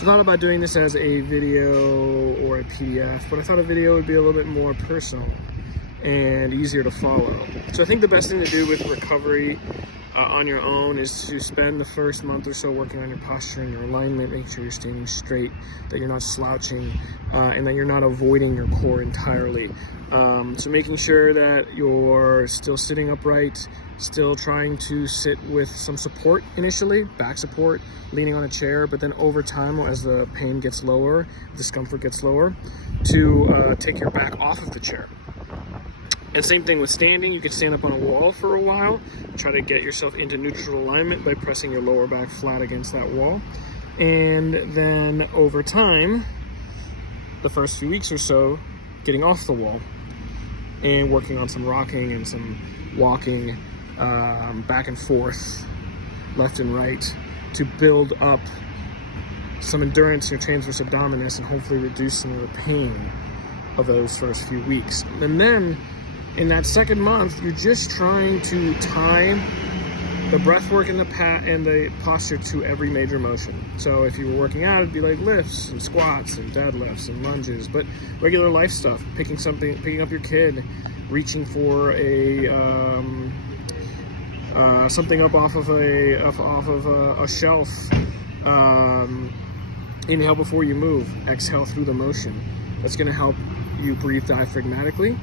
So I thought about doing this as a video or a PDF, but I thought a video would be a little bit more personal and easier to follow. So I think the best thing to do with recovery on your own is to spend the first month or so working on your posture and your alignment, make sure you're standing straight, that you're not slouching, and that you're not avoiding your core entirely. So making sure that you're still sitting upright, still trying to sit with some support initially, back support, leaning on a chair, but then over time, as the pain gets lower, discomfort gets lower, to take your back off of the chair. And same thing with standing. You can stand up on a wall for a while, try to get yourself into neutral alignment by pressing your lower back flat against that wall. And then over time, the first few weeks or so, getting off the wall and working on some rocking and some walking back and forth, left and right, to build up some endurance in your transverse abdominis and hopefully reduce some of the pain of those first few weeks. And then in that second month, you're just trying to tie the breath work and the posture to every major motion. So if you were working out, it'd be like lifts and squats and deadlifts and lunges, but regular life stuff, picking up your kid, reaching for something up off of a shelf. Inhale before you move, exhale through the motion. That's going to help you breathe diaphragmatically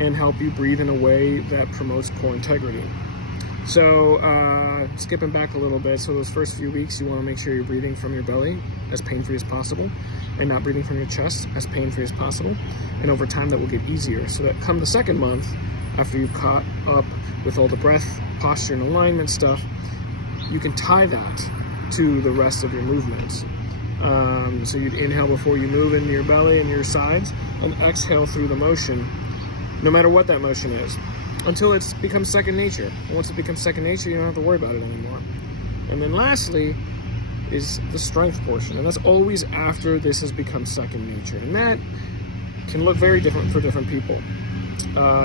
and help you breathe in a way that promotes core integrity. So skipping back a little bit, so those first few weeks, you want to make sure you're breathing from your belly as pain-free as possible and not breathing from your chest as pain-free as possible. And over time, that will get easier. So that come the second month, after you've caught up with all the breath, posture, and alignment stuff, you can tie that to the rest of your movements. So you'd inhale before you move into your belly and your sides, and exhale through the motion, no matter what that motion is, until it becomes second nature. And once it becomes second nature, you don't have to worry about it anymore. And then lastly is the strength portion, and that's always after this has become second nature. And that can look very different for different people.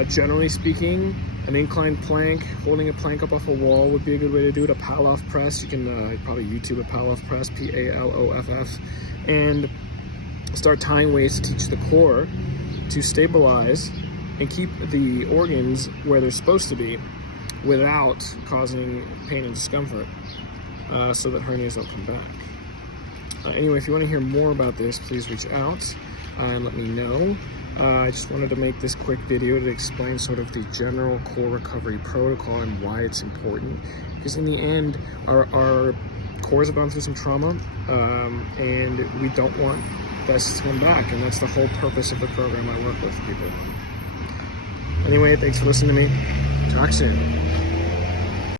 Generally speaking, an inclined plank, holding a plank up off a wall would be a good way to do it. A Palloff press, you can probably YouTube a Palloff press, P-A-L-O-F-F, and start tying ways to teach the core to stabilize and keep the organs where they're supposed to be without causing pain and discomfort, so that hernias don't come back. Anyway, if you want to hear more about this, please reach out and let me know. I just wanted to make this quick video to explain sort of the general core recovery protocol and why it's important. Because in the end, our cores have gone through some trauma, and we don't want this to come back. And that's the whole purpose of the program I work with people. Anyway, thanks for listening to me. Talk soon.